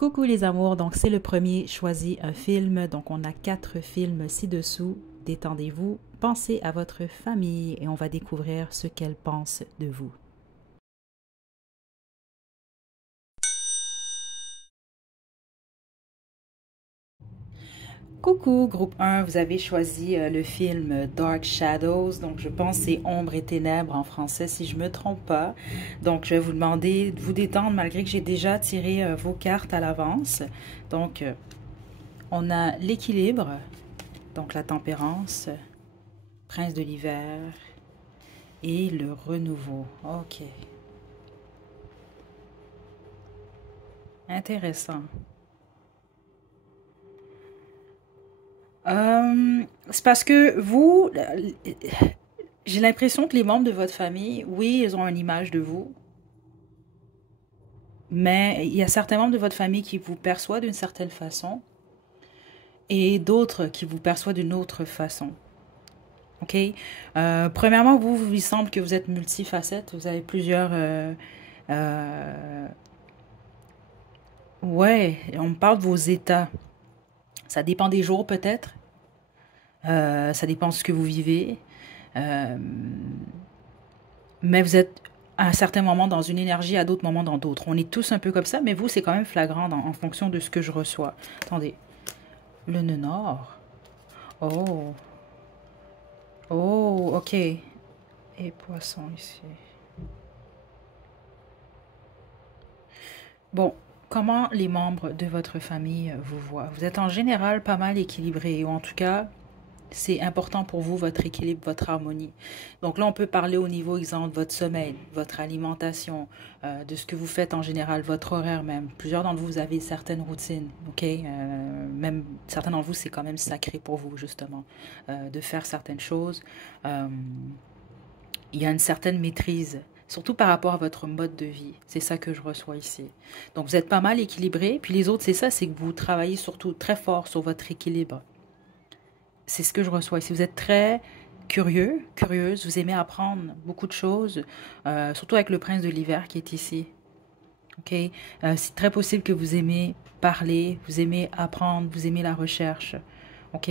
Coucou les amours, donc c'est le premier, choisis un film. Donc on a 4 films ci-dessous. Détendez-vous, pensez à votre famille et on va découvrir ce qu'elle pense de vous. Coucou, groupe 1, vous avez choisi le film Dark Shadows, donc je pense que c'est Ombre et Ténèbres en français si je me trompe pas. Donc je vais vous demander de vous détendre malgré que j'ai déjà tiré vos cartes à l'avance. Donc on a l'équilibre, donc la tempérance, Prince de l'hiver et le renouveau. Ok, intéressant. C'est parce que vous, j'ai l'impression que les membres de votre famille, oui, ils ont une image de vous, mais il y a certains membres de votre famille qui vous perçoivent d'une certaine façon et d'autres qui vous perçoivent d'une autre façon. OK? Premièrement, vous, il semble que vous êtes multifacette, vous avez plusieurs... euh, ouais, on me parle de vos états. Ça dépend des jours peut-être, ça dépend de ce que vous vivez. Euh, mais vous êtes à un certain moment dans une énergie, à d'autres moments dans d'autres. On est tous un peu comme ça, mais vous, c'est quand même flagrant en fonction de ce que je reçois. Attendez. Le nœud nord. Oh. Oh, ok. Et poisson ici. Bon, comment les membres de votre famille vous voient? Vous êtes en général pas mal équilibré, ou en tout cas, c'est important pour vous, votre équilibre, votre harmonie. Donc là, on peut parler au niveau, exemple, de votre sommeil, votre alimentation, de ce que vous faites en général, votre horaire même. Plusieurs d'entre vous, vous avez certaines routines, ok? Même certains d'entre vous, c'est quand même sacré pour vous, justement, de faire certaines choses. Euh, il y a une certaine maîtrise, surtout par rapport à votre mode de vie. C'est ça que je reçois ici. Donc, vous êtes pas mal équilibré. Puis les autres, c'est ça, c'est que vous travaillez surtout très fort sur votre équilibre. C'est ce que je reçois ici. Vous êtes très curieux, curieuse, vous aimez apprendre beaucoup de choses, surtout avec le prince de l'hiver qui est ici. Ok. C'est très possible que vous aimez parler, vous aimez apprendre, vous aimez la recherche. Ok.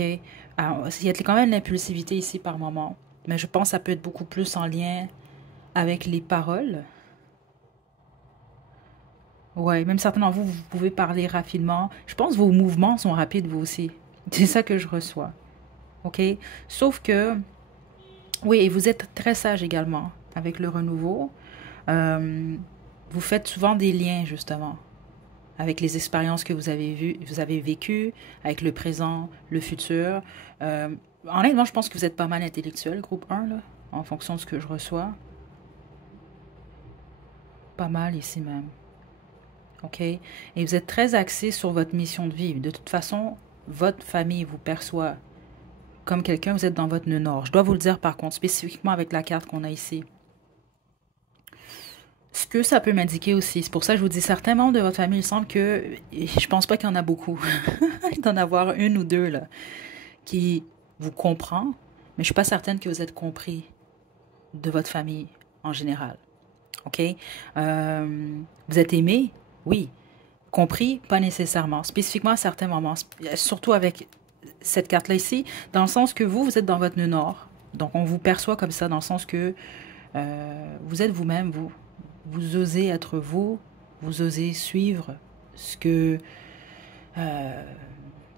Alors, il y a quand même l'impulsivité ici par moment, mais je pense que ça peut être beaucoup plus en lien avec les paroles. Ouais, même certains d'entre vous, vous pouvez parler rapidement. Je pense que vos mouvements sont rapides, vous aussi. C'est ça que je reçois. OK? Sauf que, oui, et vous êtes très sage également avec le renouveau. Euh, Vous faites souvent des liens, justement, avec les expériences que vous avez vécues, avec le présent, le futur. Euh, Honnêtement, je pense que vous êtes pas mal intellectuel, groupe un là, en fonction de ce que je reçois. Pas mal ici même. OK? Et vous êtes très axé sur votre mission de vie. De toute façon, votre famille vous perçoit comme quelqu'un, vous êtes dans votre nœud nord. Je dois vous le dire par contre, spécifiquement avec la carte qu'on a ici. Ce que ça peut m'indiquer aussi, c'est pour ça que je vous dis, certains membres de votre famille, il semble que, je pense pas qu'il y en a beaucoup, il doit en avoir une ou deux, là, qui vous comprend, mais je suis pas certaine que vous êtes compris de votre famille en général. OK? Vous êtes aimé? Oui. Compris? Pas nécessairement. Spécifiquement à certains moments, surtout avec cette carte-là ici, dans le sens que vous êtes dans votre nœud nord. Donc, on vous perçoit comme ça, dans le sens que vous êtes vous-même, vous. Vous osez être vous, vous osez suivre ce que euh,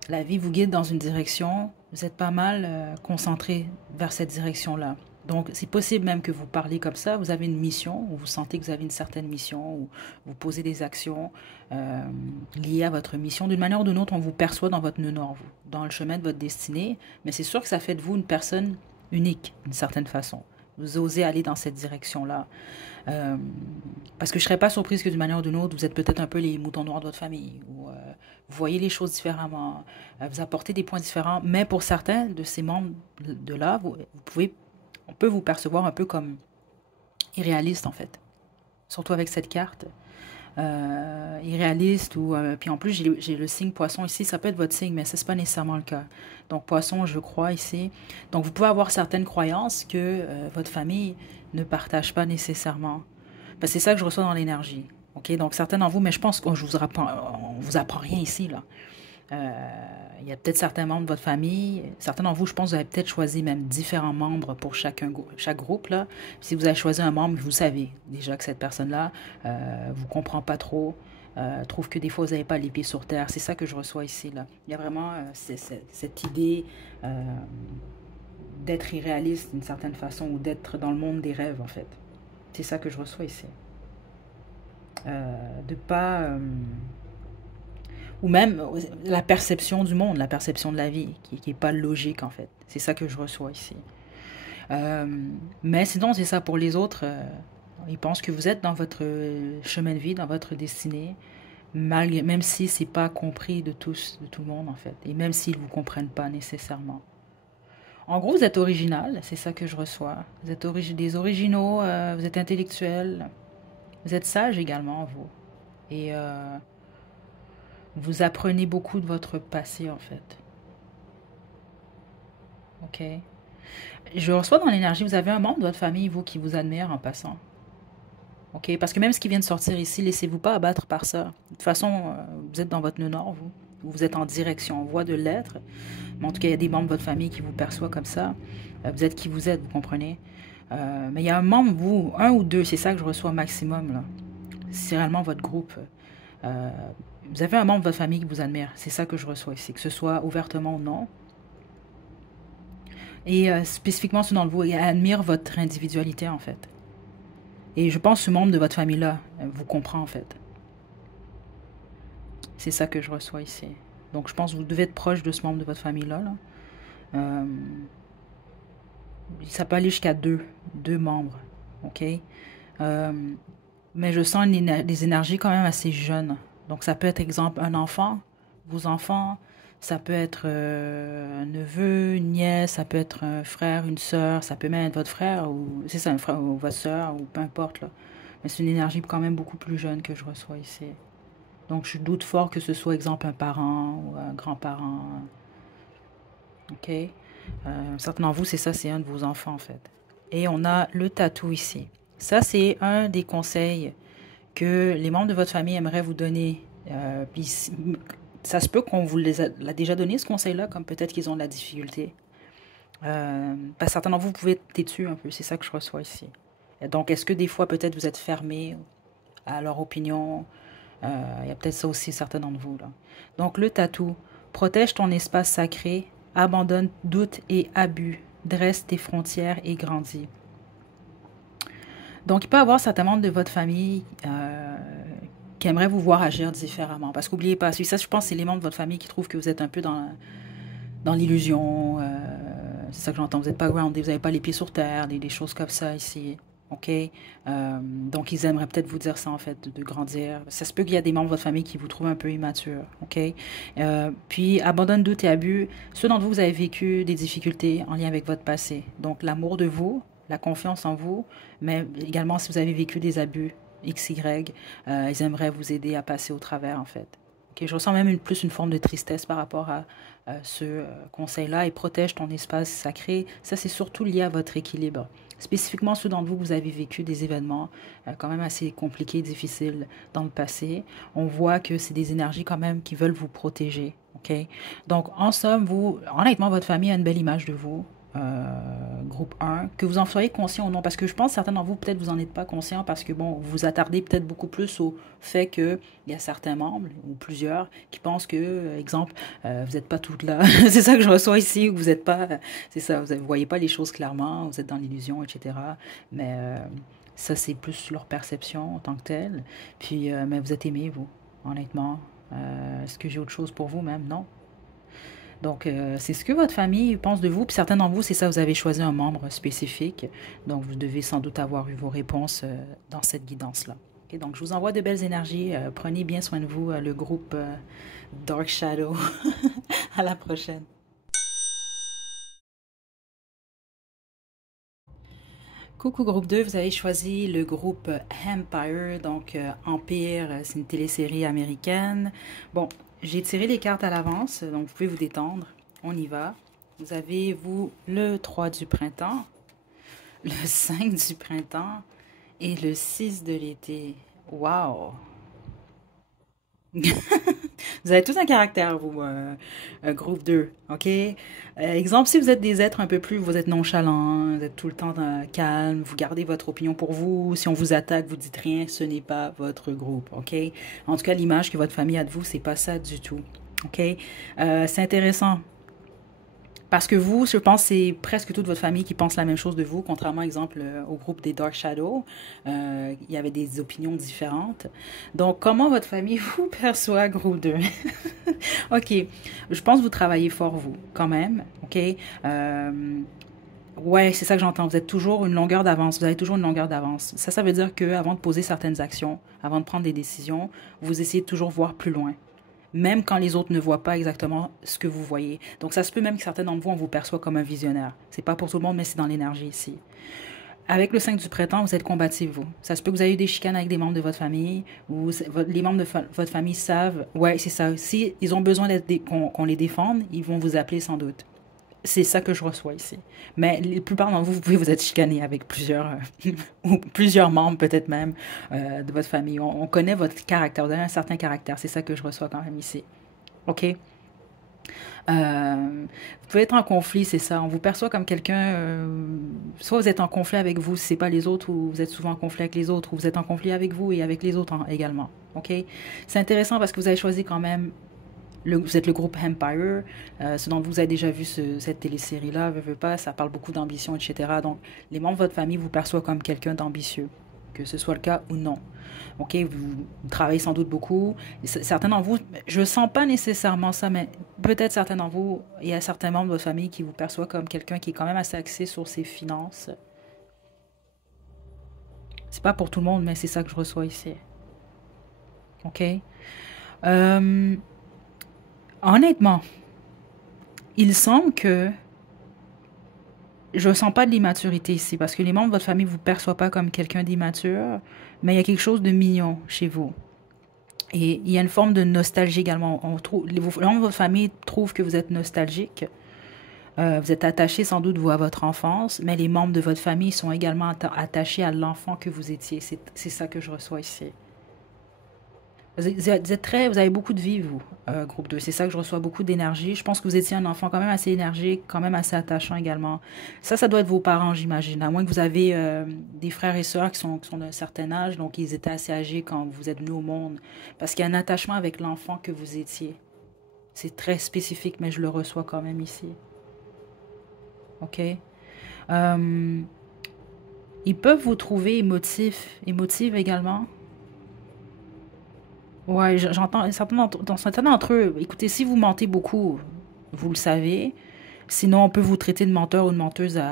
la vie vous guide dans une direction. Vous êtes pas mal concentré vers cette direction-là. Donc, c'est possible même que vous parlez comme ça. Vous avez une mission, ou vous sentez que vous avez une certaine mission, ou vous posez des actions euh, liées à votre mission. D'une manière ou d'une autre, on vous perçoit dans votre nœud nord, vous, dans le chemin de votre destinée. Mais c'est sûr que ça fait de vous une personne unique, d'une certaine façon. Vous osez aller dans cette direction-là. Euh, Parce que je ne serais pas surprise que d'une manière ou d'une autre, vous êtes peut-être un peu les moutons noirs de votre famille, ou vous voyez les choses différemment, vous apportez des points différents, mais pour certains de ces membres de là, on peut vous percevoir un peu comme irréaliste en fait, surtout avec cette carte. Irréaliste ou puis en plus j'ai le signe poisson ici, ça peut être votre signe mais ce n'est pas nécessairement le cas. Donc poisson je crois ici, donc vous pouvez avoir certaines croyances que votre famille ne partage pas nécessairement, parce que c'est ça que je reçois dans l'énergie. OK? Donc, certains d'entre vous, mais je pense qu'on on vous apprend rien ici, là. Il y a peut-être certains membres de votre famille, certains d'entre vous, je pense, vous avez peut-être choisi même différents membres pour chaque groupe, là. Si vous avez choisi un membre, vous savez déjà que cette personne-là vous comprend pas trop, trouve que des fois, vous n'avez pas les pieds sur terre. C'est ça que je reçois ici, là. Il y a vraiment cette idée d'être irréaliste d'une certaine façon ou d'être dans le monde des rêves, en fait. C'est ça que je reçois ici. De pas... ou même la perception du monde, la perception de la vie, qui n'est pas logique, en fait. C'est ça que je reçois ici. Mais sinon, c'est ça pour les autres. Ils pensent que vous êtes dans votre chemin de vie, dans votre destinée, même si c'est pas compris de tous, de tout le monde, en fait. Et même s'ils ne vous comprennent pas nécessairement. En gros, vous êtes original, c'est ça que je reçois. Vous êtes des originaux, vous êtes intellectuels, vous êtes sage également, vous. Et vous apprenez beaucoup de votre passé, en fait. OK? Je reçois dans l'énergie, vous avez un membre de votre famille, vous, qui vous admire en passant. OK? Parce que même ce qui vient de sortir ici, laissez-vous pas abattre par ça. De toute façon, vous êtes dans votre nœud nord, vous. Vous êtes en direction, en voie de l'être. Mais en tout cas, il y a des membres de votre famille qui vous perçoivent comme ça. Vous êtes qui vous êtes, vous comprenez? Mais il y a un membre, vous, un ou deux, c'est ça que je reçois au maximum, là. C'est réellement votre groupe. Vous avez un membre de votre famille qui vous admire. C'est ça que je reçois ici, que ce soit ouvertement ou non. Et spécifiquement, ceux d'entre vous admirent votre individualité, en fait. Et je pense que ce membre de votre famille-là vous comprend, en fait. C'est ça que je reçois ici. Donc, je pense que vous devez être proche de ce membre de votre famille-là. Là. Ça peut aller jusqu'à deux membres. OK? Mais je sens des énergies quand même assez jeunes. Donc, ça peut être, exemple, un enfant, vos enfants. Ça peut être un neveu, une nièce. Ça peut être un frère, une sœur. Ça peut même être votre frère ou... C'est ça, un frère ou votre sœur ou peu importe. Là. Mais c'est une énergie quand même beaucoup plus jeune que je reçois ici. Donc, je doute fort que ce soit, exemple, un parent ou un grand-parent. OK? Certains d'entre vous, c'est ça, c'est un de vos enfants, en fait. Et on a le tatou ici. Ça, c'est un des conseils que les membres de votre famille aimeraient vous donner. Puis, ça se peut qu'on vous l'a déjà donné, ce conseil-là, comme peut-être qu'ils ont de la difficulté. Parce que certains d'entre vous pouvez être têtus un peu. C'est ça que je reçois ici. Et donc, est-ce que des fois, peut-être, vous êtes fermé à leur opinion? Il y a peut-être ça aussi, certains d'entre vous. Là. Donc, le tatou. Protège ton espace sacré, abandonne doute et abus, dresse tes frontières et grandis. Donc, il peut y avoir certains membres de votre famille qui aimeraient vous voir agir différemment. Parce qu'oubliez pas, ça, je pense, c'est les membres de votre famille qui trouvent que vous êtes un peu dans l'illusion. C'est ça que j'entends. Vous n'êtes pas grounded, vous n'avez pas les pieds sur terre, des choses comme ça ici. OK? Donc, ils aimeraient peut-être vous dire ça, en fait, de grandir. Ça se peut qu'il y a des membres de votre famille qui vous trouvent un peu immature. OK? Puis, abandonne doute et abus. Ceux d'entre vous, vous avez vécu des difficultés en lien avec votre passé. Donc, l'amour de vous, la confiance en vous, mais également si vous avez vécu des abus, XY, ils aimeraient vous aider à passer au travers, en fait. Okay? Je ressens même plus une forme de tristesse par rapport à ce conseil-là. Et protège ton espace sacré. Ça, c'est surtout lié à votre équilibre. Spécifiquement ceux d'entre vous, vous avez vécu des événements quand même assez compliqués, difficiles dans le passé. On voit que c'est des énergies quand même qui veulent vous protéger. Okay? Donc, en somme, vous, honnêtement, votre famille a une belle image de vous. Groupe 1, que vous en soyez conscient ou non, parce que je pense que certains d'entre vous, peut-être vous n'en êtes pas conscient parce que, bon, vous vous attardez peut-être beaucoup plus au fait qu'il y a certains membres, ou plusieurs, qui pensent que, exemple, vous n'êtes pas toutes là. C'est ça que je reçois ici, vous n'êtes pas, c'est ça, vous ne voyez pas les choses clairement, vous êtes dans l'illusion, etc. Mais ça, c'est plus leur perception en tant que telle. Puis, mais vous êtes aimés, vous, honnêtement. Est-ce que j'ai autre chose pour vous même? Non. Donc, c'est ce que votre famille pense de vous. Puis certains d'entre vous, c'est ça, vous avez choisi un membre spécifique. Donc, vous devez sans doute avoir eu vos réponses dans cette guidance-là. Okay, donc, je vous envoie de belles énergies. Prenez bien soin de vous, le groupe Dark Shadow. À la prochaine. Coucou groupe 2, vous avez choisi le groupe Empire, donc Empire, c'est une télésérie américaine. Bon, j'ai tiré les cartes à l'avance, donc vous pouvez vous détendre. On y va. Vous avez, vous, le 3 du printemps, le 5 du printemps et le 6 de l'été. Wow. Vous avez tous un caractère, vous, groupe 2, OK? Exemple, si vous êtes des êtres un peu plus, vous êtes nonchalants, vous êtes tout le temps calme, vous gardez votre opinion pour vous, si on vous attaque, vous dites rien, ce n'est pas votre groupe, OK? En tout cas, l'image que votre famille a de vous, c'est pas ça du tout, OK? C'est intéressant. Parce que vous, je pense, c'est presque toute votre famille qui pense la même chose de vous, contrairement, exemple, au groupe des Dark Shadows. Il y avait des opinions différentes. Donc, comment votre famille vous perçoit, groupe 2? OK. Je pense que vous travaillez fort, vous, quand même. OK. Ouais, c'est ça que j'entends. Vous êtes toujours une longueur d'avance. Vous avez toujours une longueur d'avance. Ça veut dire que avant de poser certaines actions, avant de prendre des décisions, vous essayez de toujours voir plus loin même quand les autres ne voient pas exactement ce que vous voyez. Donc ça se peut même que certains d'entre vous, on vous perçoit comme un visionnaire. C'est pas pour tout le monde, mais c'est dans l'énergie ici. Avec le 5 du printemps, vous êtes combatif, vous. Ça se peut que vous ayez eu des chicanes avec des membres de votre famille, ou les membres de votre famille savent, ouais, c'est ça. Si ils ont besoin qu'on les défende, ils vont vous appeler sans doute. C'est ça que je reçois ici. Mais la plupart d'entre vous, vous pouvez vous être chicané avec plusieurs, ou plusieurs membres peut-être même de votre famille. On connaît votre caractère, vous avez un certain caractère. C'est ça que je reçois quand même ici. OK? Vous pouvez être en conflit, c'est ça. On vous perçoit comme quelqu'un, soit vous êtes en conflit avec vous, si c'est pas les autres, ou vous êtes souvent en conflit avec les autres, ou vous êtes en conflit avec vous et avec les autres également. OK? C'est intéressant parce que vous avez choisi quand même vous êtes le groupe Empire, ce dont vous avez déjà vu cette télésérie-là, veut pas, ça parle beaucoup d'ambition, etc. Donc, les membres de votre famille vous perçoivent comme quelqu'un d'ambitieux, que ce soit le cas ou non. OK, vous travaillez sans doute beaucoup. Certains d'entre vous, je ne sens pas nécessairement ça, mais peut-être certains d'entre vous, il y a certains membres de votre famille qui vous perçoivent comme quelqu'un qui est quand même assez axé sur ses finances. C'est pas pour tout le monde, mais c'est ça que je reçois ici. OK? Euh, honnêtement, il semble que je ne sens pas de l'immaturité ici parce que les membres de votre famille ne vous perçoivent pas comme quelqu'un d'immature, mais il y a quelque chose de mignon chez vous. Et il y a une forme de nostalgie également. Les membres de votre famille trouvent que vous êtes nostalgique. Vous êtes attaché sans doute vous à votre enfance, mais les membres de votre famille sont également attachés à l'enfant que vous étiez. C'est ça que je reçois ici. Vous avez beaucoup de vie, vous, groupe 2. C'est ça que je reçois beaucoup d'énergie. Je pense que vous étiez un enfant quand même assez énergique, quand même assez attachant également. Ça doit être vos parents, j'imagine. À moins que vous avez des frères et sœurs qui sont d'un certain âge, donc ils étaient assez âgés quand vous êtes venus au monde. Parce qu'il y a un attachement avec l'enfant que vous étiez. C'est très spécifique, mais je le reçois quand même ici. OK? Euh, ils peuvent vous trouver émotive également. Ouais, j'entends dans certains d'entre eux. Écoutez, si vous mentez beaucoup, vous le savez. Sinon, on peut vous traiter de menteur ou de menteuse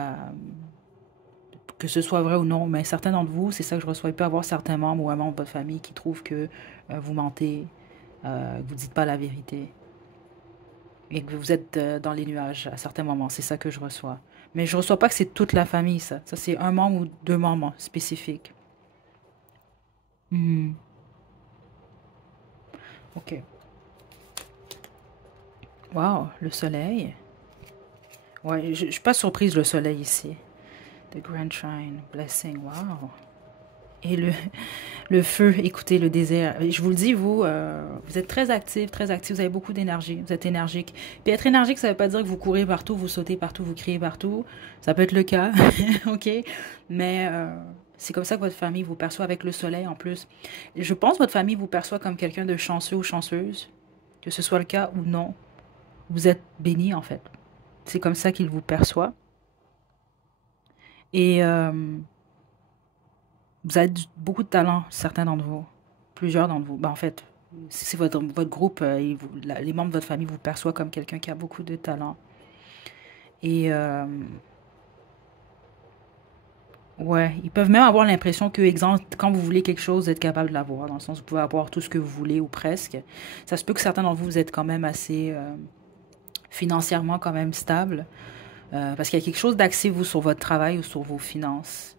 que ce soit vrai ou non. Mais certains d'entre vous, c'est ça que je reçois. Il peut y avoir certains membres ou un membre de votre famille qui trouvent que vous mentez, que vous dites pas la vérité et que vous êtes dans les nuages à certains moments. C'est ça que je reçois. Mais je reçois pas que c'est toute la famille, ça. Ça, c'est un membre ou deux membres spécifiques. Hmm, OK. Wow, le soleil. Ouais, je suis pas surprise le soleil ici. The Grand Shrine, Blessing, wow. Et le feu, écoutez, le désert. Je vous le dis, vous, vous êtes très actif, vous avez beaucoup d'énergie, vous êtes énergique. Puis être énergique, ça veut pas dire que vous courez partout, vous sautez partout, vous criez partout. Ça peut être le cas, ok? Mais c'est comme ça que votre famille vous perçoit avec le soleil en plus. Je pense que votre famille vous perçoit comme quelqu'un de chanceux ou chanceuse, que ce soit le cas ou non. Vous êtes béni en fait. C'est comme ça qu'ils vous perçoivent. Et vous avez beaucoup de talent, certains d'entre vous, plusieurs d'entre vous. Ben, en fait, c'est votre groupe, les membres de votre famille vous perçoivent comme quelqu'un qui a beaucoup de talent. Et ouais, ils peuvent même avoir l'impression que, exemple, quand vous voulez quelque chose, vous êtes capable de l'avoir. Dans le sens où vous pouvez avoir tout ce que vous voulez ou presque. Ça se peut que certains d'entre vous, vous êtes quand même assez financièrement quand même stable. Parce qu'il y a quelque chose d'axé, vous, sur votre travail ou sur vos finances.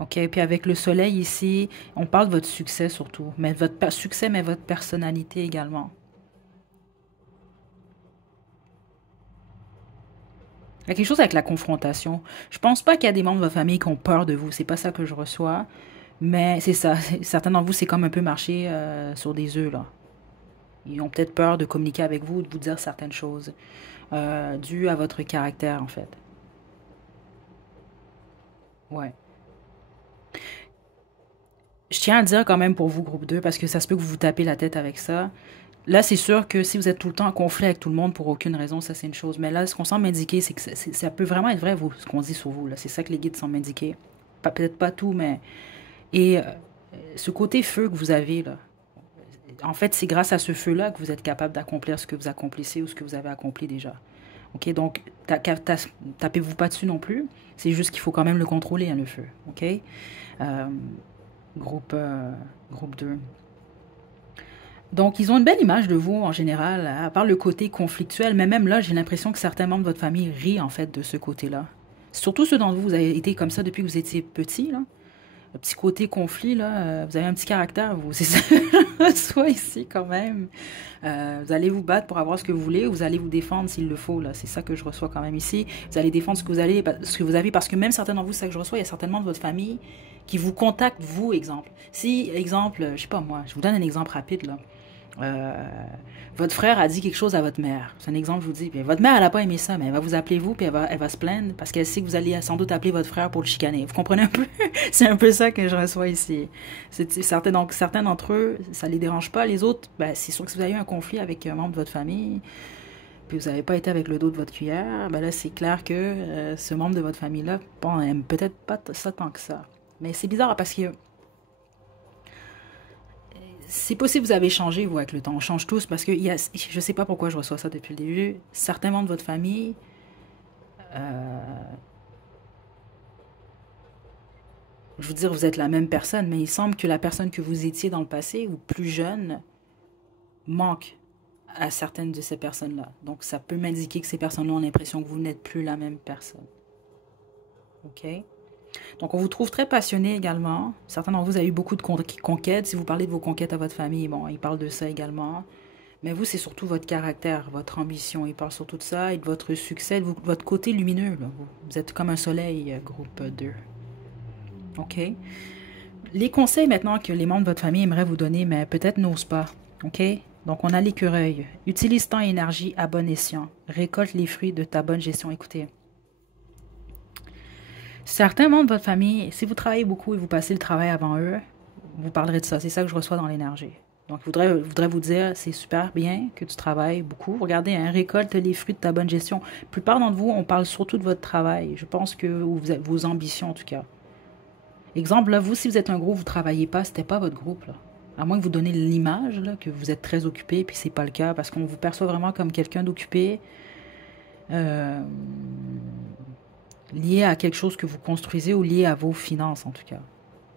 OK, puis avec le soleil ici, on parle de votre succès surtout, mais votre succès, mais votre personnalité également. Il y a quelque chose avec la confrontation. Je pense pas qu'il y a des membres de votre famille qui ont peur de vous, c'est pas ça que je reçois, Mais c'est ça, certains d'entre vous, c'est comme un peu marcher sur des œufs, là. Ils ont peut-être peur de communiquer avec vous, de vous dire certaines choses, dues à votre caractère, en fait. Ouais. Je tiens à le dire quand même pour vous, groupe 2 parce que ça se peut que vous vous tapez la tête avec ça. Là, c'est sûr que si vous êtes tout le temps en conflit avec tout le monde pour aucune raison, ça c'est une chose. Mais là, ce qu'on semble m'indiquer, c'est que ça peut vraiment être vrai, vous, ce qu'on dit sur vous. Là. C'est ça que les guides semblent m'indiquer. Peut-être pas tout, mais... Et ce côté feu que vous avez, là, en fait, c'est grâce à ce feu-là que vous êtes capable d'accomplir ce que vous accomplissez ou ce que vous avez accompli déjà. OK, donc, tapez-vous pas dessus non plus. C'est juste qu'il faut quand même le contrôler, hein, le feu. OK? Euh, groupe, euh, groupe 2. Donc, ils ont une belle image de vous en général, à part le côté conflictuel, mais même là, j'ai l'impression que certains membres de votre famille rient en fait de ce côté-là. Surtout ceux d'entre vous, vous avez été comme ça depuis que vous étiez petit, là. Le petit côté conflit, là, vous avez un petit caractère, vous, c'est ça que je reçois ici quand même. Vous allez vous battre pour avoir ce que vous voulez, ou vous allez vous défendre s'il le faut, là. C'est ça que je reçois quand même ici. Vous allez défendre ce que vous avez, parce que même certains d'entre vous, c'est ça que je reçois, il y a certainement de votre famille qui vous contactent, vous, exemple. Si, exemple, je sais pas moi, je vous donne un exemple rapide, là. Euh, votre frère a dit quelque chose à votre mère. C'est un exemple, je vous dis. Puis votre mère, elle n'a pas aimé ça, mais elle va vous appeler vous, puis elle va se plaindre parce qu'elle sait que vous allez sans doute appeler votre frère pour le chicaner. Vous comprenez un peu? C'est un peu ça que je reçois ici. Donc, certains d'entre eux, ça les dérange pas. Les autres, ben, c'est sûr que si vous avez eu un conflit avec un membre de votre famille, puis vous n'avez pas été avec le dos de votre cuillère, ben là, c'est clair que ce membre de votre famille-là, bon, aime peut-être pas ça tant que ça. Mais c'est bizarre parce que c'est possible que vous avez changé, vous, avec le temps. On change tous parce que je ne sais pas pourquoi je reçois ça depuis le début. Certains membres de votre famille, euh, je veux dire, vous êtes la même personne, mais il semble que la personne que vous étiez dans le passé ou plus jeune manque à certaines de ces personnes-là. Donc, ça peut m'indiquer que ces personnes-là ont l'impression que vous n'êtes plus la même personne. OK? Donc, on vous trouve très passionné également. Certains d'entre vous avez eu beaucoup de conquêtes. Si vous parlez de vos conquêtes à votre famille, bon, ils parlent de ça également. Mais vous, c'est surtout votre caractère, votre ambition. Ils parlent surtout de ça et de votre succès, de votre côté lumineux. Là. Vous êtes comme un soleil, groupe 2. OK? Les conseils maintenant que les membres de votre famille aimeraient vous donner, mais peut-être n'osent pas. OK? Donc, on a l'écureuil. Utilise temps et énergie à bon escient. Récolte les fruits de ta bonne gestion. Écoutez, certains membres de votre famille, si vous travaillez beaucoup et vous passez le travail avant eux, vous parlerez de ça. C'est ça que je reçois dans l'énergie. Donc, je voudrais vous dire, c'est super bien que tu travailles beaucoup. Regardez, hein, récolte les fruits de ta bonne gestion. La plupart d'entre vous, on parle surtout de votre travail. Je pense que vos ambitions, en tout cas. Exemple, là, vous, si vous êtes un groupe, vous ne travaillez pas, c'était pas votre groupe, là. À moins que vous donnez l'image, là, que vous êtes très occupé, puis c'est pas le cas, parce qu'on vous perçoit vraiment comme quelqu'un d'occupé, euh, lié à quelque chose que vous construisez ou lié à vos finances, en tout cas.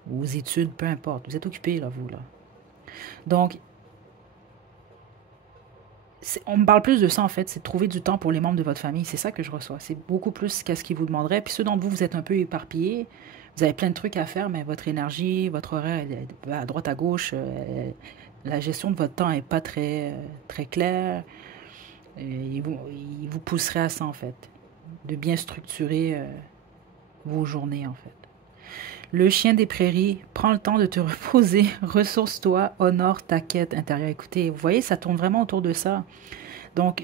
Ou aux études, peu importe. Vous êtes occupé, là, vous, là. Donc, on me parle plus de ça, en fait. C'est de trouver du temps pour les membres de votre famille. C'est ça que je reçois. C'est beaucoup plus qu'à ce qu'ils vous demanderaient. Puis ceux d'entre vous, vous êtes un peu éparpillés. Vous avez plein de trucs à faire, mais votre énergie, votre horaire, à droite, à gauche, la gestion de votre temps n'est pas très claire. Et il vous pousserait à ça, en fait. De bien structurer vos journées, en fait. Le chien des prairies, prends le temps de te reposer, ressource-toi, honore ta quête intérieure. Écoutez, vous voyez, ça tourne vraiment autour de ça. Donc,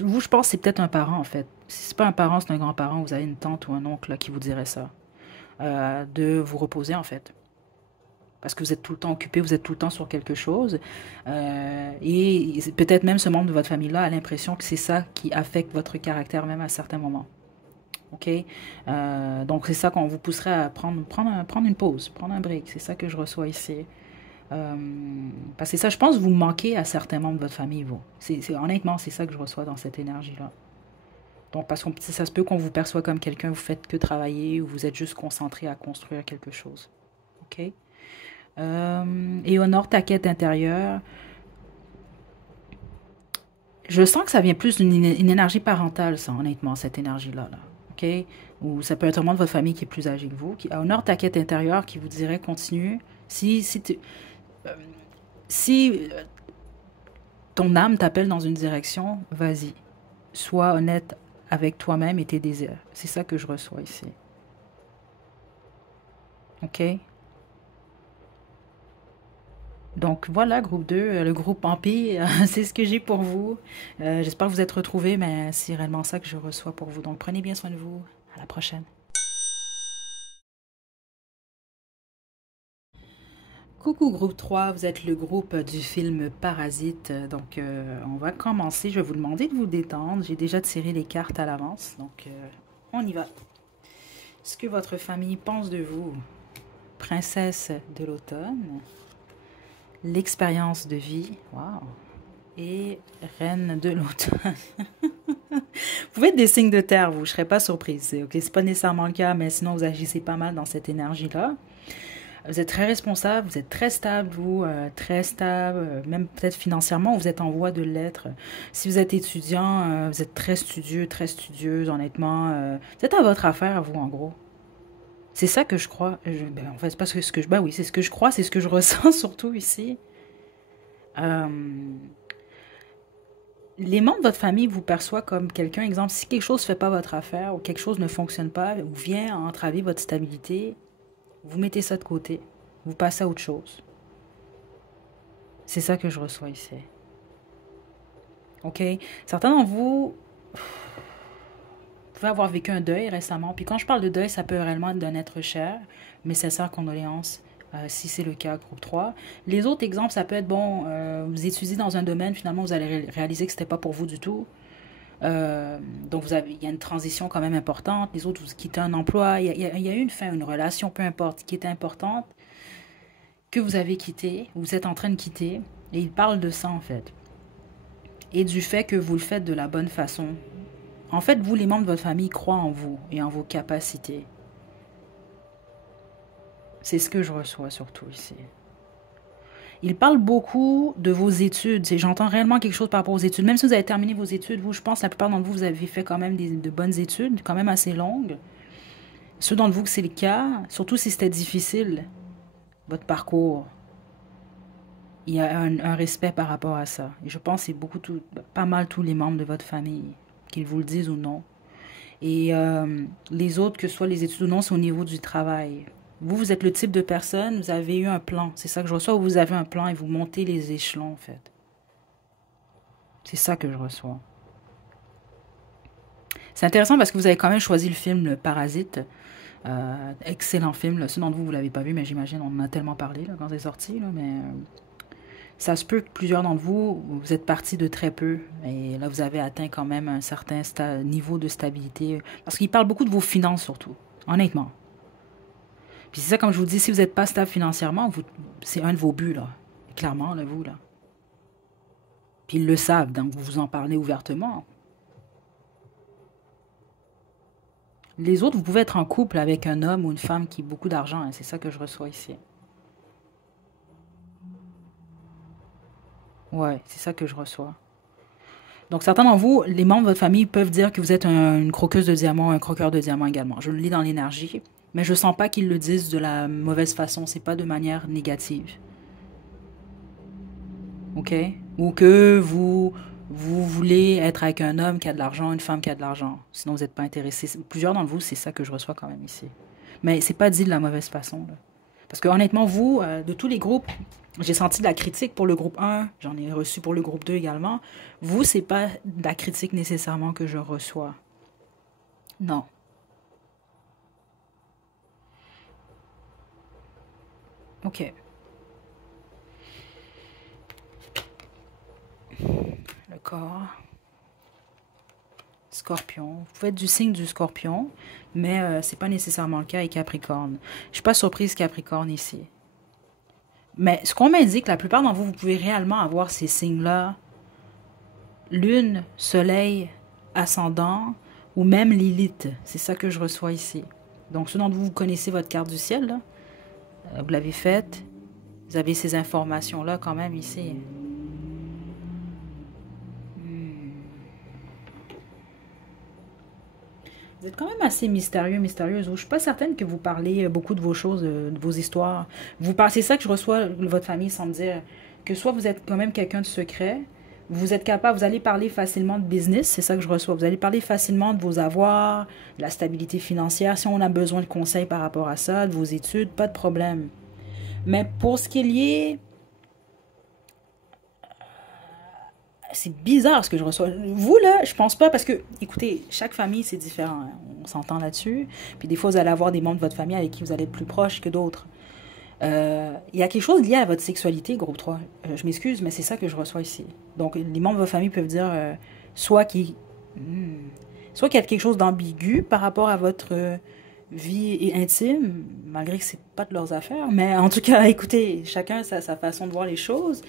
vous, je pense, c'est peut-être un parent, en fait. Si c'est pas un parent, c'est un grand-parent. Vous avez une tante ou un oncle là, qui vous dirait ça. De vous reposer, en fait. Parce que vous êtes tout le temps occupé, vous êtes tout le temps sur quelque chose. Et peut-être même ce membre de votre famille-là a l'impression que c'est ça qui affecte votre caractère même à certains moments. OK? Donc, c'est ça qu'on vous pousserait à prendre une pause, prendre un break. C'est ça que je reçois ici. Parce que ça, je pense, vous manquez à certains membres de votre famille, vous. Honnêtement, c'est ça que je reçois dans cette énergie-là. Donc, parce que ça se peut qu'on vous perçoit comme quelqu'un, vous faites que travailler ou vous êtes juste concentré à construire quelque chose. OK? Et honore ta quête intérieure. Je sens que ça vient plus d'une énergie parentale, ça, honnêtement, cette énergie-là. Là. OK? Ou ça peut être un membre de votre famille qui est plus âgé que vous, qui honore ta quête intérieure, qui vous dirait continue. Euh, si ton âme t'appelle dans une direction, vas-y. Sois honnête avec toi-même et tes désirs. C'est ça que je reçois ici. OK? Donc voilà, groupe 2, le groupe Empire, c'est ce que j'ai pour vous. J'espère que vous êtes retrouvés, mais c'est réellement ça que je reçois pour vous. Donc prenez bien soin de vous. À la prochaine. Coucou groupe 3, vous êtes le groupe du film Parasite. Donc on va commencer. Je vais vous demander de vous détendre. J'ai déjà tiré les cartes à l'avance. Donc on y va. Ce que votre famille pense de vous. Princesse de l'automne. L'expérience de vie. Wow. Et reine de l'automne. Vous pouvez être des signes de terre, vous. Je ne serais pas surprise. Ok, c'est pas nécessairement le cas, mais sinon vous agissez pas mal dans cette énergie-là. Vous êtes très responsable, vous êtes très stable, vous, très stable, même peut-être financièrement, vous êtes en voie de l'être. Si vous êtes étudiant, vous êtes très studieux, très studieuse, honnêtement. Vous êtes à votre affaire, vous, en gros. C'est ça que je crois. Ben, en fait, c'est pas ce que je... Ben oui, c'est ce que je crois, c'est ce que je ressens surtout ici. Euh, les membres de votre famille vous perçoivent comme quelqu'un, exemple, si quelque chose ne fait pas votre affaire ou quelque chose ne fonctionne pas ou vient entraver votre stabilité, vous mettez ça de côté. Vous passez à autre chose. C'est ça que je reçois ici. OK? Certains d'entre vous pouvez avoir vécu un deuil récemment. Puis quand je parle de deuil, ça peut réellement être d'un être cher. Mes sincères condoléances, si c'est le cas, groupe 3. Les autres exemples, ça peut être, bon, vous étudiez dans un domaine, finalement, vous allez réaliser que ce n'était pas pour vous du tout. Donc, il y a une transition quand même importante. Les autres, vous quittez un emploi. Il y a eu une fin, une relation, peu importe, qui était importante, que vous avez quitté, vous êtes en train de quitter. Et il parle de ça, en fait. Et du fait que vous le faites de la bonne façon. En fait, vous, les membres de votre famille, croient en vous et en vos capacités. C'est ce que je reçois surtout ici. Il parle beaucoup de vos études. J'entends réellement quelque chose par rapport aux études. Même si vous avez terminé vos études, vous, je pense, la plupart d'entre vous, vous avez fait quand même de bonnes études, quand même assez longues. Ceux d'entre vous que c'est le cas, surtout si c'était difficile, votre parcours, il y a un respect par rapport à ça. Et je pense que c'est pas mal tous les membres de votre famille, qu'ils vous le disent ou non. Et les autres, que ce soit les études ou non, c'est au niveau du travail. Vous êtes le type de personne, vous avez eu un plan. C'est ça que je reçois, vous avez un plan et vous montez les échelons, en fait. C'est ça que je reçois. C'est intéressant parce que vous avez quand même choisi le film Le Parasite. Excellent film. Là. Ceux d'entre vous, vous ne l'avez pas vu, mais j'imagine, on en a tellement parlé là, quand c'est sorti. Là, mais ça se peut que plusieurs d'entre vous, vous êtes partis de très peu. Et là, vous avez atteint quand même un certain niveau de stabilité. Parce qu'il parle beaucoup de vos finances, surtout. Honnêtement. Puis c'est ça, comme je vous dis, si vous n'êtes pas stable financièrement, c'est un de vos buts, là. Clairement, là, vous, là. Puis ils le savent, donc vous en parlez ouvertement. Les autres, vous pouvez être en couple avec un homme ou une femme qui a beaucoup d'argent. Hein, c'est ça que je reçois ici. Ouais, c'est ça que je reçois. Donc certains d'entre vous, les membres de votre famille peuvent dire que vous êtes une croqueuse de diamants, un croqueur de diamants également. Je le lis dans l'énergie, mais je sens pas qu'ils le disent de la mauvaise façon. C'est pas de manière négative. OK? Ou que vous voulez être avec un homme qui a de l'argent, une femme qui a de l'argent. Sinon, vous n'êtes pas intéressé. Plusieurs d'entre vous, c'est ça que je reçois quand même ici. Mais c'est pas dit de la mauvaise façon. Là. Parce que honnêtement, vous, de tous les groupes, j'ai senti de la critique pour le groupe 1, j'en ai reçu pour le groupe 2 également. Vous, c'est pas de la critique nécessairement que je reçois. Non. OK. Le corps. Scorpion. Vous pouvez être du signe du Scorpion, mais c'est pas nécessairement le cas avec Capricorne. Je suis pas surprise Capricorne ici. Mais ce qu'on m'indique, la plupart d'entre vous, vous pouvez réellement avoir ces signes-là. Lune, soleil, ascendant, ou même Lilith. C'est ça que je reçois ici. Donc, ceux d'entre vous, vous connaissez votre carte du ciel, là. Vous l'avez faite. Vous avez ces informations-là quand même ici. Vous êtes quand même assez mystérieux, mystérieuse. Je ne suis pas certaine que vous parlez beaucoup de vos choses, de vos histoires. C'est ça que je reçois de votre famille sans me dire que soit vous êtes quand même quelqu'un de secret, vous êtes capable, vous allez parler facilement de business, c'est ça que je reçois. Vous allez parler facilement de vos avoirs, de la stabilité financière. Si on a besoin de conseils par rapport à ça, de vos études, pas de problème. Mais pour ce qui est lié C'est bizarre ce que je reçois. Vous, là, je pense pas, parce que, écoutez, chaque famille, c'est différent, hein. On s'entend là-dessus. Puis des fois, vous allez avoir des membres de votre famille avec qui vous allez être plus proche que d'autres. Il y a quelque chose lié à votre sexualité, groupe 3. Je m'excuse, mais c'est ça que je reçois ici. Donc, les membres de votre famille peuvent dire soit qu'il soit qu'il y a quelque chose d'ambigu par rapport à votre vie intime, malgré que c'est pas de leurs affaires. Mais en tout cas, écoutez, chacun a sa façon de voir les choses.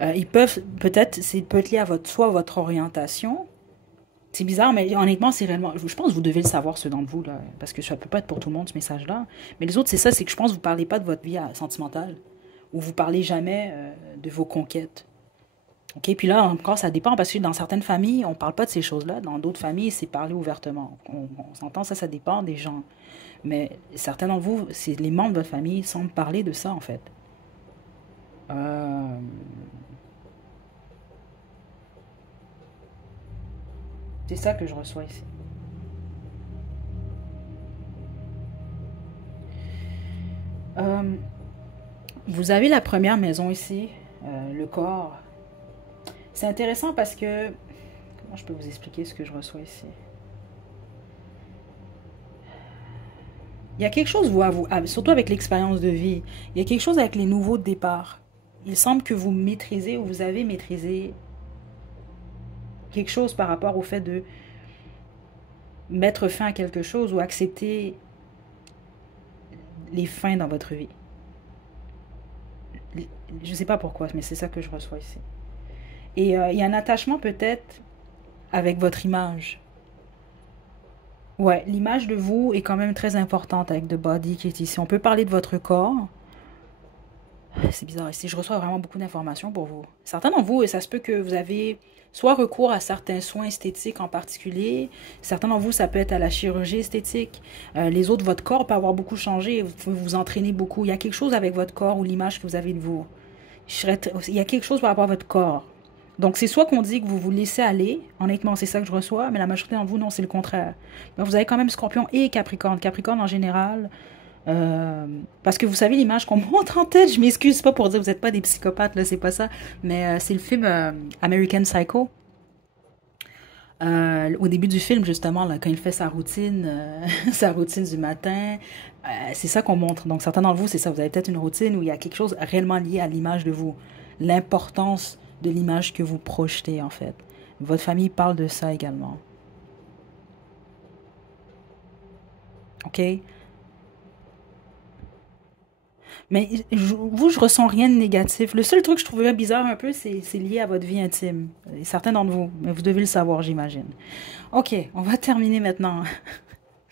Ils peuvent, peut-être, c'est peut être lié à soit votre orientation. C'est bizarre, mais honnêtement, c'est réellement. Je pense que vous devez le savoir, ceux d'entre vous, là, parce que ça peut pas être pour tout le monde, ce message-là. Mais les autres, c'est ça, c'est que je pense que vous parlez pas de votre vie sentimentale, ou vous parlez jamais de vos conquêtes. OK? Puis là, encore, ça dépend, parce que dans certaines familles, on parle pas de ces choses-là. Dans d'autres familles, c'est parlé ouvertement. On s'entend, ça dépend des gens. Mais certains d'entre vous, c'est les membres de votre famille semblent parler de ça, en fait. Euh, c'est ça que je reçois ici. Euh, Vous avez la première maison ici, le corps. C'est intéressant parce que... Comment je peux vous expliquer ce que je reçois ici? Il y a quelque chose, surtout avec l'expérience de vie, il y a quelque chose avec les nouveaux départs. Il semble que vous maîtrisez ou vous avez maîtrisé quelque chose par rapport au fait de mettre fin à quelque chose ou accepter les fins dans votre vie. Je ne sais pas pourquoi, mais c'est ça que je reçois ici. Et il y a un attachement peut-être avec votre image. Ouais, l'image de vous est quand même très importante avec The Body qui est ici. On peut parler de votre corps. C'est bizarre ici, je reçois vraiment beaucoup d'informations pour vous. Certains d'entre vous, et ça se peut que vous avez soit recours à certains soins esthétiques en particulier. Certains d'entre vous, ça peut être à la chirurgie esthétique. Les autres, votre corps peut avoir beaucoup changé. Vous pouvez vous entraîner beaucoup. Il y a quelque chose avec votre corps ou l'image que vous avez de vous. Il y a quelque chose par rapport à votre corps. Donc, c'est soit qu'on dit que vous vous laissez aller, honnêtement, c'est ça que je reçois, mais la majorité d'entre vous, non, c'est le contraire. Donc, vous avez quand même Scorpion et Capricorne. Capricorne, en général, parce que vous savez, l'image qu'on montre en tête, je m'excuse pas pour dire que vous n'êtes pas des psychopathes, là, c'est pas ça, mais c'est le film American Psycho. Au début du film, justement, là, quand il fait sa routine, sa routine du matin, c'est ça qu'on montre. Donc, certains d'entre vous, c'est ça. Vous avez peut-être une routine où il y a quelque chose réellement lié à l'image de vous. L'importance de l'image que vous projetez, en fait. Votre famille parle de ça également. OK? Mais je ressens rien de négatif. Le seul truc que je trouverais bizarre un peu, c'est lié à votre vie intime. Et certains d'entre vous, mais vous devez le savoir, j'imagine. OK, on va terminer maintenant.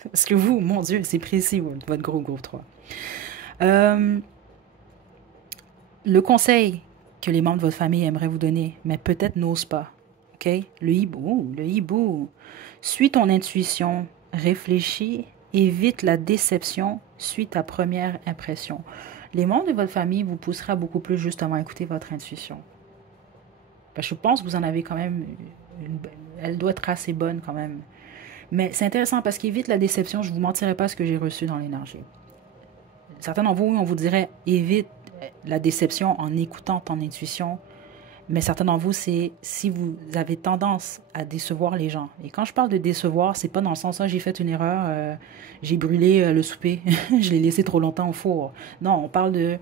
Parce que vous, mon Dieu, c'est précis, votre groupe 3. Euh, le conseil que les membres de votre famille aimeraient vous donner, mais peut-être n'osent pas. OK? Le hibou, le hibou. Suis ton intuition, réfléchis, évite la déception, suis ta première impression. Les membres de votre famille vous poussera beaucoup plus justement à écouter votre intuition. Parce que je pense que vous en avez quand même elle doit être assez bonne quand même. Mais c'est intéressant parce qu'évite la déception, je ne vous mentirai pas ce que j'ai reçu dans l'énergie. Certains d'entre vous, on vous dirait évite la déception en écoutant ton intuition. Mais certains d'entre vous, c'est si vous avez tendance à décevoir les gens. Et quand je parle de décevoir, c'est pas dans le sens j'ai fait une erreur, j'ai brûlé le souper, je l'ai laissé trop longtemps au four. Non, on parle de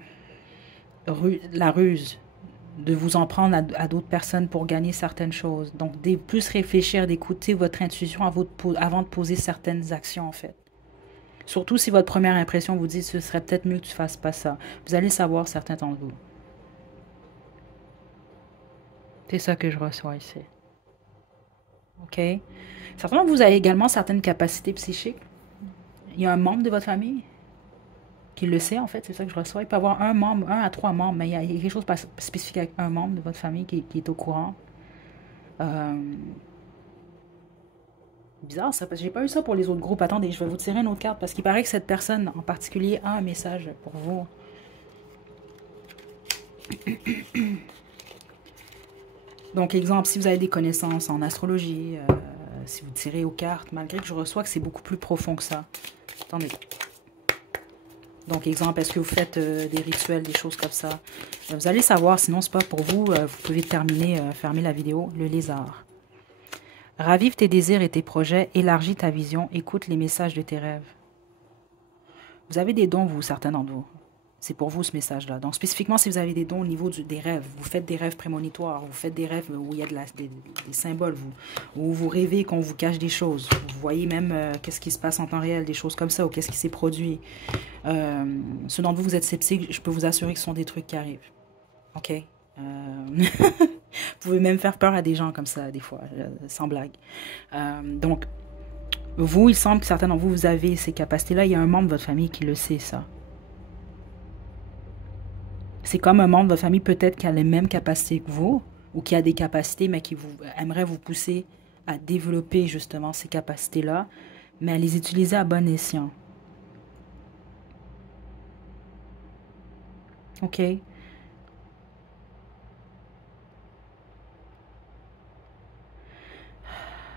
la ruse, de vous en prendre à d'autres personnes pour gagner certaines choses. Donc, de plus réfléchir, d'écouter votre intuition avant de poser certaines actions, en fait. Surtout si votre première impression vous dit ce serait peut-être mieux que tu fasses pas ça. Vous allez savoir certains d'entre vous. C'est ça que je reçois ici. OK? Certainement, vous avez également certaines capacités psychiques. Il y a un membre de votre famille qui le sait, en fait. C'est ça que je reçois. Il peut y avoir un membre, 1 à 3 membres, mais il y a quelque chose de spécifique avec un membre de votre famille qui est au courant. Euh, Bizarre ça, parce que j'ai pas eu ça pour les autres groupes. Attendez, je vais vous tirer une autre carte parce qu'il paraît que cette personne en particulier a un message pour vous. Donc, exemple, si vous avez des connaissances en astrologie, si vous tirez aux cartes, malgré que je reçois que c'est beaucoup plus profond que ça. Attendez. Donc, exemple, est-ce que vous faites des rituels, des choses comme ça? Vous allez savoir, sinon c'est pas pour vous. Vous pouvez terminer, fermer la vidéo. Le lézard. Ravive tes désirs et tes projets, élargis ta vision, écoute les messages de tes rêves. Vous avez des dons, vous, certains d'entre vous. C'est pour vous ce message-là. Donc, spécifiquement, si vous avez des dons au niveau des rêves, vous faites des rêves prémonitoires, vous faites des rêves où il y a des symboles, où vous rêvez qu'on vous cache des choses. Vous voyez même qu'est-ce qui se passe en temps réel, des choses comme ça, ou qu'est-ce qui s'est produit. Ceux d'entre vous, vous êtes sceptiques, je peux vous assurer que ce sont des trucs qui arrivent. OK? Vous pouvez même faire peur à des gens comme ça, des fois, sans blague. Donc, vous, il semble que certains d'entre vous, vous avez ces capacités-là. Il y a un membre de votre famille qui le sait, ça. C'est comme un membre de votre famille peut-être qui a les mêmes capacités que vous, ou qui a des capacités, mais qui aimerait vous pousser à développer justement ces capacités-là, mais à les utiliser à bon escient. OK?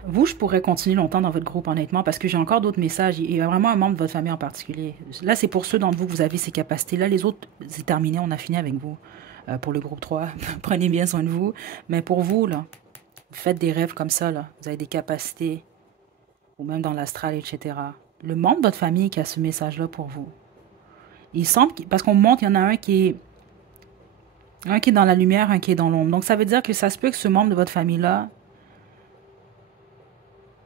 Vous, je pourrais continuer longtemps dans votre groupe, honnêtement, parce que j'ai encore d'autres messages. Il y a vraiment un membre de votre famille en particulier. Là, c'est pour ceux d'entre vous que vous avez ces capacités-là. Les autres, c'est terminé, on a fini avec vous. Pour le groupe 3, prenez bien soin de vous. Mais pour vous, là, vous faites des rêves comme ça, là. Vous avez des capacités, ou même dans l'astral, etc. Le membre de votre famille qui a ce message-là pour vous. Il semble, parce qu'on montre, il y en a un qui est dans la lumière, un qui est dans l'ombre. Donc, ça veut dire que ça se peut que ce membre de votre famille-là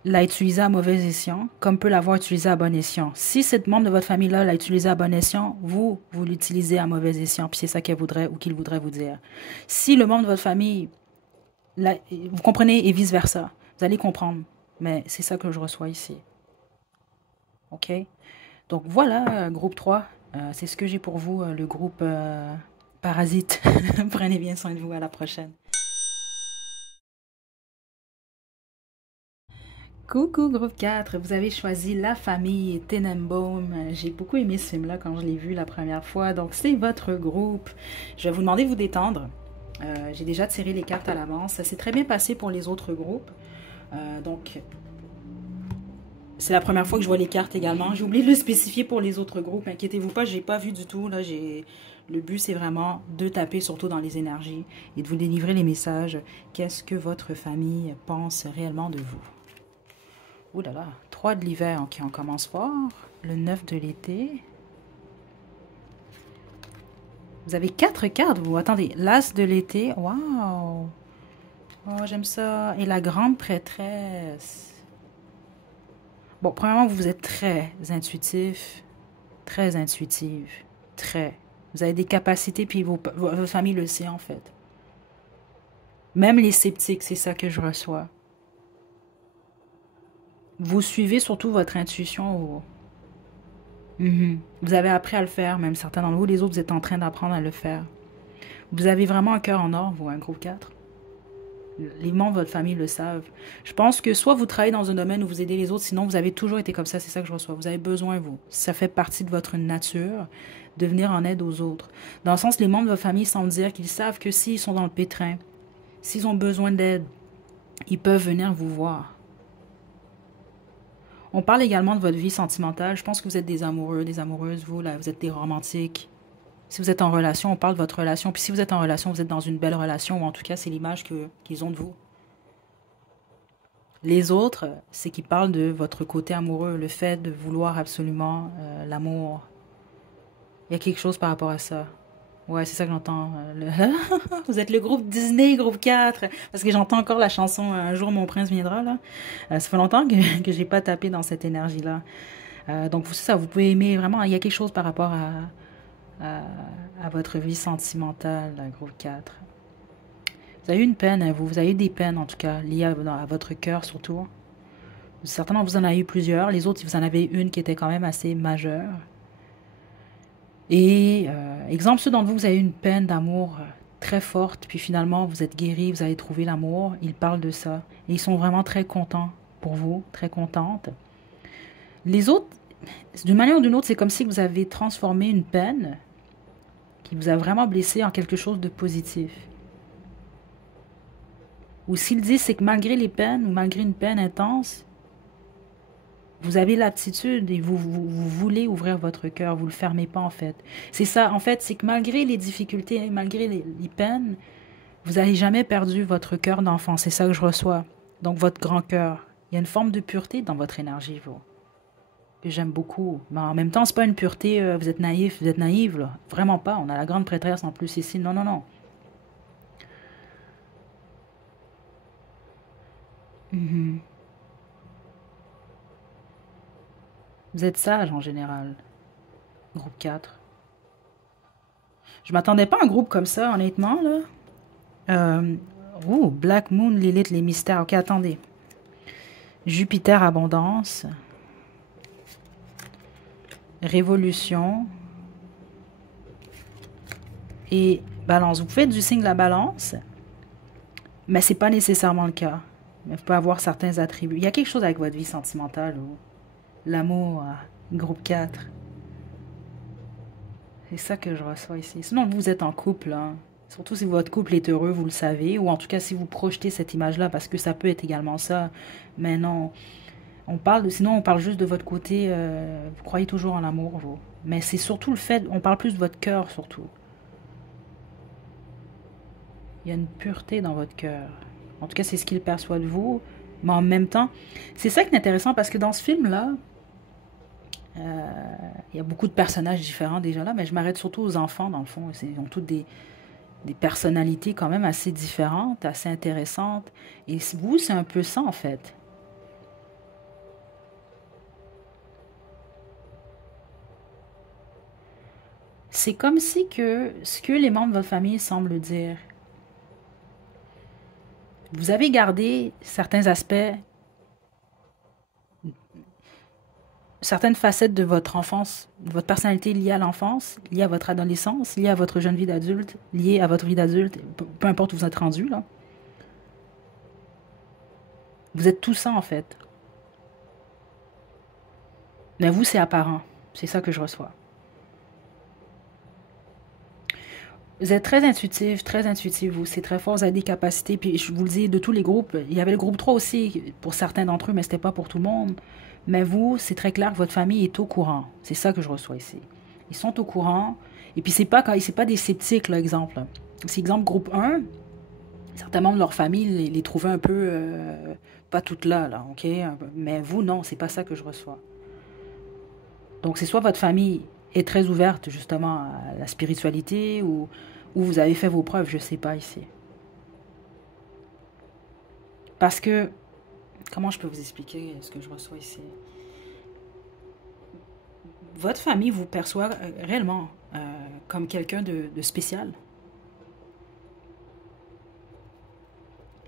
l'a utilisé à mauvais escient, comme peut l'avoir utilisé à bon escient. Si cette membre de votre famille-là l'a utilisé à bon escient, vous l'utilisez à mauvais escient, puis c'est ça qu'elle voudrait ou qu'il voudrait vous dire. Si le membre de votre famille, vous comprenez, et vice-versa, vous allez comprendre, mais c'est ça que je reçois ici. OK? Donc voilà, groupe 3, c'est ce que j'ai pour vous, le groupe Parasite. Prenez bien soin de vous, à la prochaine. Coucou groupe 4, vous avez choisi La Famille Tenenbaum. J'ai beaucoup aimé ce film-là quand je l'ai vu la première fois, donc c'est votre groupe. Je vais vous demander de vous détendre. J'ai déjà tiré les cartes à l'avance. Ça s'est très bien passé pour les autres groupes. Donc, c'est la première fois que je vois les cartes également. J'ai oublié de le spécifier pour les autres groupes. Inquiétez-vous pas, j'ai pas vu du tout. Là, le but, c'est vraiment de taper surtout dans les énergies et de vous délivrer les messages. Qu'est-ce que votre famille pense réellement de vous? Ouh là là, 3 de l'hiver, ok, on commence fort. Le 9 de l'été. Vous avez 4 cartes, vous. Attendez, l'As de l'été, waouh. Oh, j'aime ça. Et la grande prêtresse. Bon, premièrement, vous êtes très intuitif, très intuitive, très. Vous avez des capacités, puis votre famille le sait, en fait. Même les sceptiques, c'est ça que je reçois. Vous suivez surtout votre intuition. Vous avez appris à le faire, même certains d'entre vous. Les autres, vous êtes en train d'apprendre à le faire. Vous avez vraiment un cœur en or, vous, un groupe 4. Les membres de votre famille le savent. Je pense que soit vous travaillez dans un domaine où vous aidez les autres, sinon vous avez toujours été comme ça, c'est ça que je reçois. Vous avez besoin, vous. Ça fait partie de votre nature de venir en aide aux autres. Dans le sens, les membres de votre famille semblent dire qu'ils savent que s'ils sont dans le pétrin, s'ils ont besoin d'aide, ils peuvent venir vous voir. On parle également de votre vie sentimentale. Je pense que vous êtes des amoureux, des amoureuses, vous, là, vous êtes des romantiques. Si vous êtes en relation, on parle de votre relation. Puis si vous êtes en relation, vous êtes dans une belle relation, ou en tout cas, c'est l'image qu'ils ont de vous. Les autres, c'est qu'ils parlent de votre côté amoureux, le fait de vouloir absolument l'amour. Il y a quelque chose par rapport à ça. Ouais, c'est ça que j'entends. Vous êtes le groupe Disney, groupe 4. Parce que j'entends encore la chanson Un jour mon prince viendra, là. Ça fait longtemps que j'ai pas tapé dans cette énergie-là. Donc, c'est ça, vous pouvez aimer vraiment. Il y a quelque chose par rapport à votre vie sentimentale, groupe 4. Vous avez eu une peine, vous avez eu des peines, en tout cas, liées à votre cœur, surtout. Certainement, vous en avez eu plusieurs. Les autres, vous en avez une qui était quand même assez majeure. Et, exemple, ceux d'entre vous, vous avez eu une peine d'amour très forte, puis finalement, vous êtes guéri, vous avez trouvé l'amour. Ils parlent de ça. Et ils sont vraiment très contents pour vous, très contentes. Les autres, d'une manière ou d'une autre, c'est comme si vous avez transformé une peine qui vous a vraiment blessé en quelque chose de positif. Ou s'ils disent, c'est que malgré les peines, ou malgré une peine intense, Vous avez l'aptitude et vous voulez ouvrir votre cœur, vous le fermez pas en fait. C'est ça, en fait, c'est que malgré les difficultés, malgré les peines, vous n'avez jamais perdu votre cœur d'enfant. C'est ça que je reçois. Donc votre grand cœur. Il y a une forme de pureté dans votre énergie, vous, que j'aime beaucoup. Mais en même temps, c'est pas une pureté, vous êtes naïf, vous êtes naïve, là. Vraiment pas. On a la grande prêtresse en plus ici. Non, non, non. Mhm. Vous êtes sage en général. Groupe 4. Je m'attendais pas à un groupe comme ça, honnêtement, là. Euh, Black Moon, Lilith, les mystères. Ok, attendez. Jupiter, abondance. Révolution. Et balance. Vous faites du signe de la balance, mais c'est pas nécessairement le cas. Mais vous pouvez avoir certains attributs. Il y a quelque chose avec votre vie sentimentale ou l'amour, groupe 4. C'est ça que je reçois ici. Sinon, vous êtes en couple, hein. Surtout si votre couple est heureux, vous le savez. Ou en tout cas, si vous projetez cette image-là, parce que ça peut être également ça. Mais non, sinon, on parle juste de votre côté. Vous croyez toujours en l'amour, vous. Mais c'est surtout le fait, on parle plus de votre cœur, surtout. Il y a une pureté dans votre cœur. En tout cas, c'est ce qu'il perçoit de vous. Mais en même temps, c'est ça qui est intéressant parce que dans ce film-là, il y a beaucoup de personnages différents déjà là, mais je m'arrête surtout aux enfants, dans le fond. Ils ont toutes des personnalités quand même assez différentes, assez intéressantes. Et vous, c'est un peu ça, en fait. C'est comme si que ce que les membres de votre famille semblent dire, vous avez gardé certains aspects, certaines facettes de votre enfance, de votre personnalité liée à l'enfance, liée à votre adolescence, liée à votre jeune vie d'adulte, liée à votre vie d'adulte, peu importe où vous êtes rendu, là. Vous êtes tout ça, en fait. Mais vous, c'est apparent. C'est ça que je reçois. Vous êtes très intuitif, vous, c'est très fort, vous avez des capacités, puis je vous le dis, de tous les groupes, il y avait le groupe 3 aussi, pour certains d'entre eux, mais c'était pas pour tout le monde. Mais vous, c'est très clair que votre famille est au courant. C'est ça que je reçois ici. Ils sont au courant, et puis c'est pas des sceptiques, là, exemple. C'est exemple groupe 1, certains membres de leur famille les trouvaient un peu, pas toutes là, là, ok? Mais vous, non, c'est pas ça que je reçois. Donc c'est soit votre famille est très ouverte justement à la spiritualité ou vous avez fait vos preuves, je sais pas ici. Parce que, comment je peux vous expliquer ce que je reçois ici? Votre famille vous perçoit réellement comme quelqu'un de spécial.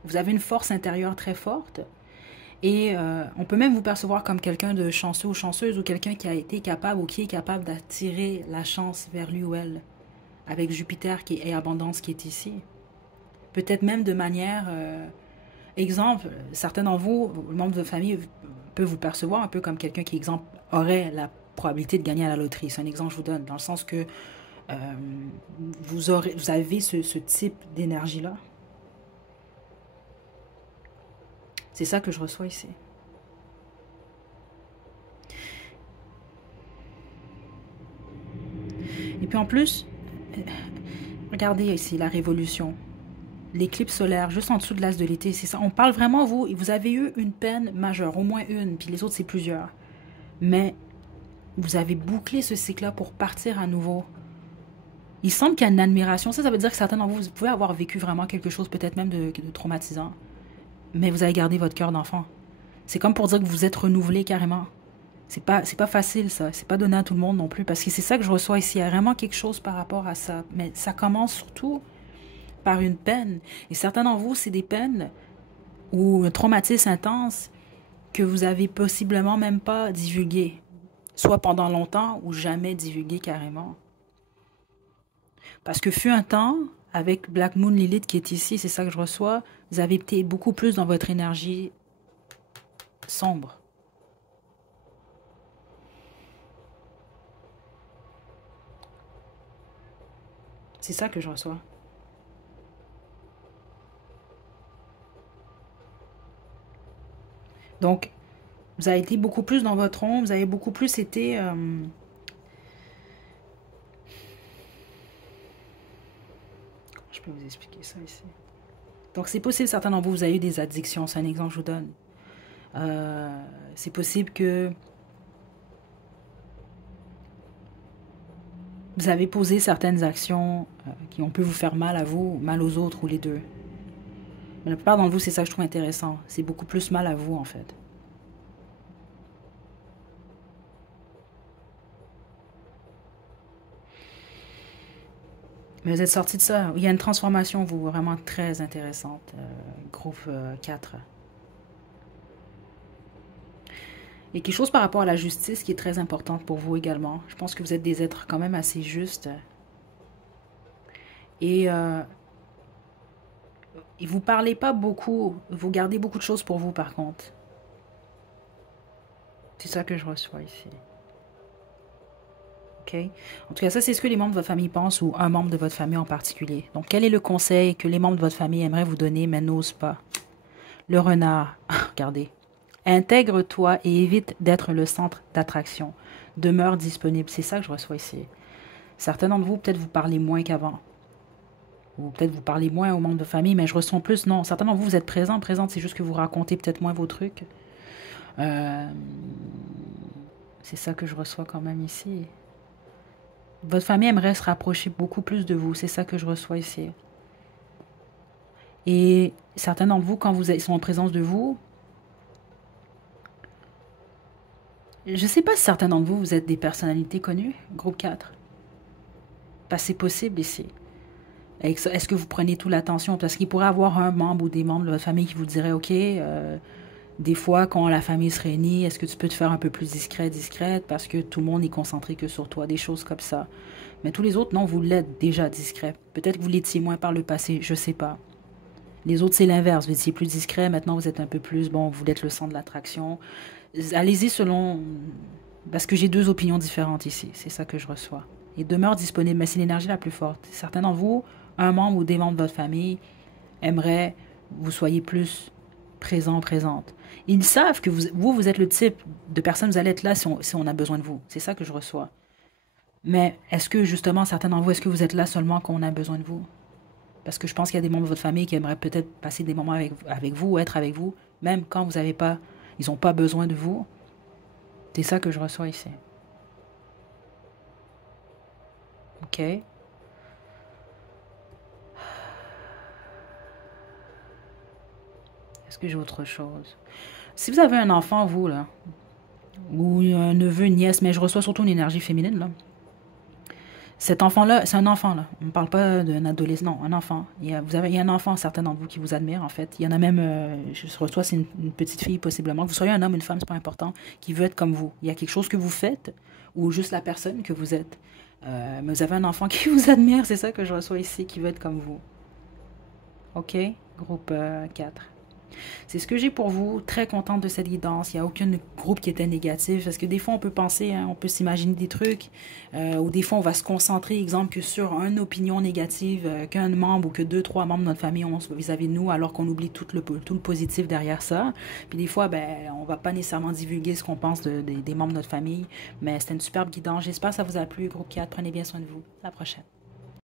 Vous avez une force intérieure très forte et on peut même vous percevoir comme quelqu'un de chanceux ou chanceuse ou quelqu'un qui a été capable ou qui est capable d'attirer la chance vers lui ou elle avec Jupiter qui est abondance qui est ici. Peut-être même de manière exemple, certains d'entre vous, membres de votre famille, peuvent vous percevoir un peu comme quelqu'un qui, exemple, aurait la probabilité de gagner à la loterie. C'est un exemple que je vous donne, dans le sens que euh, vous avez ce type d'énergie-là. C'est ça que je reçois ici. Et puis en plus, regardez ici la révolution. L'éclipse solaire, juste en dessous de l'as de l'été, c'est ça. On parle vraiment, vous avez eu une peine majeure, au moins une, puis les autres, c'est plusieurs. Mais vous avez bouclé ce cycle-là pour partir à nouveau. Il semble qu'il y a une admiration. Ça veut dire que certains d'entre vous, vous pouvez avoir vécu vraiment quelque chose, peut-être même de traumatisant. Mais vous avez gardé votre cœur d'enfant. C'est comme pour dire que vous êtes renouvelé carrément. C'est pas facile, ça. C'est pas donné à tout le monde non plus. Parce que c'est ça que je reçois ici. Il y a vraiment quelque chose par rapport à ça. Mais ça commence surtout par une peine. Et certains d'entre vous, c'est des peines ou un traumatisme intense que vous avez possiblement même pas divulgué. Soit pendant longtemps ou jamais divulgué carrément. Parce que fut un temps, avec Black Moon Lilith qui est ici, c'est ça que je reçois, vous avez été beaucoup plus dans votre énergie sombre. C'est ça que je reçois. Donc, Vous avez été beaucoup plus dans votre ombre, vous avez beaucoup plus été... je peux vous expliquer ça ici. Donc, c'est possible, certains d'entre vous, vous avez eu des addictions. C'est un exemple que je vous donne. C'est possible que vous avez posé certaines actions qui ont pu vous faire mal à vous, mal aux autres ou les deux. Mais la plupart d'entre vous, c'est ça que je trouve intéressant. C'est beaucoup plus mal à vous, en fait. Mais vous êtes sorti de ça. Il y a une transformation, vous, vraiment très intéressante. Groupe 4. Et quelque chose par rapport à la justice qui est très importante pour vous également. Je pense que vous êtes des êtres quand même assez justes. Et vous parlez pas beaucoup. Vous gardez beaucoup de choses pour vous, par contre. C'est ça que je reçois ici. OK? En tout cas, ça, c'est ce que les membres de votre famille pensent ou un membre de votre famille en particulier. Donc, quel est le conseil que les membres de votre famille aimeraient vous donner, mais n'osent pas? Le renard. Regardez. Intègre-toi et évite d'être le centre d'attraction. Demeure disponible. C'est ça que je reçois ici. Certains d'entre vous, peut-être vous parlez moins qu'avant. Ou peut-être vous parlez moins aux membres de famille, mais je ressens plus, non. Certains d'entre vous, vous êtes présente, c'est juste que vous racontez peut-être moins vos trucs. C'est ça que je reçois quand même ici. Votre famille aimerait se rapprocher beaucoup plus de vous. C'est ça que je reçois ici. Et certains d'entre vous, quand ils sont en présence de vous, je ne sais pas si certains d'entre vous, vous êtes des personnalités connues, groupe 4. Parce que c'est possible ici. Est-ce que vous prenez toute l'attention? Parce qu'il pourrait y avoir un membre ou des membres de votre famille qui vous dirait, OK, des fois, quand la famille se réunit, est-ce que tu peux te faire un peu plus discrète, parce que tout le monde est concentré que sur toi, des choses comme ça. Mais tous les autres, non, vous l'êtes déjà discret. Peut-être que vous l'étiez moins par le passé, je ne sais pas. Les autres, c'est l'inverse. Vous étiez plus discret, maintenant vous êtes un peu plus, bon, vous êtes le centre de l'attraction. Allez-y selon... Parce que j'ai deux opinions différentes ici, c'est ça que je reçois. Et demeure disponible, mais c'est l'énergie la plus forte. Certains d'entre vous, un membre ou des membres de votre famille aimeraient que vous soyez plus présent, présente. Ils savent que vous êtes le type de personne, vous allez être là si on a besoin de vous. C'est ça que je reçois. Mais est-ce que, justement, certains d'entre vous, est-ce que vous êtes là seulement quand on a besoin de vous? Parce que je pense qu'il y a des membres de votre famille qui aimeraient peut-être passer des moments avec vous, ou être avec vous, même quand vous n'avez pas, ils n'ont pas besoin de vous. C'est ça que je reçois ici. OK? Est-ce que j'ai autre chose? Si vous avez un enfant, vous, là, ou un neveu, une nièce, mais je reçois surtout une énergie féminine, là. Cet enfant-là, c'est un enfant, là. On ne parle pas d'un adolescent, non, un enfant. Il y a un enfant, certains d'entre vous, qui vous admirent, en fait. Il y en a même, je reçois, c'est une petite fille, possiblement. Que vous soyez un homme, une femme, c'est pas important, qui veut être comme vous. Il y a quelque chose que vous faites, ou juste la personne que vous êtes. Mais vous avez un enfant qui vous admire, c'est ça que je reçois ici, qui veut être comme vous. OK? Groupe 4. C'est ce que j'ai pour vous. Très contente de cette guidance. Il n'y a aucun groupe qui était négatif. Parce que des fois, on peut penser, hein, on peut s'imaginer des trucs. Ou des fois, on va se concentrer, exemple, que sur une opinion négative qu'un membre ou que 2, 3 membres de notre famille ont vis-à-vis de nous, alors qu'on oublie tout le positif derrière ça. Puis des fois, ben, on ne va pas nécessairement divulguer ce qu'on pense des membres de notre famille. Mais c'était une superbe guidance. J'espère que ça vous a plu, groupe 4. Prenez bien soin de vous. À la prochaine.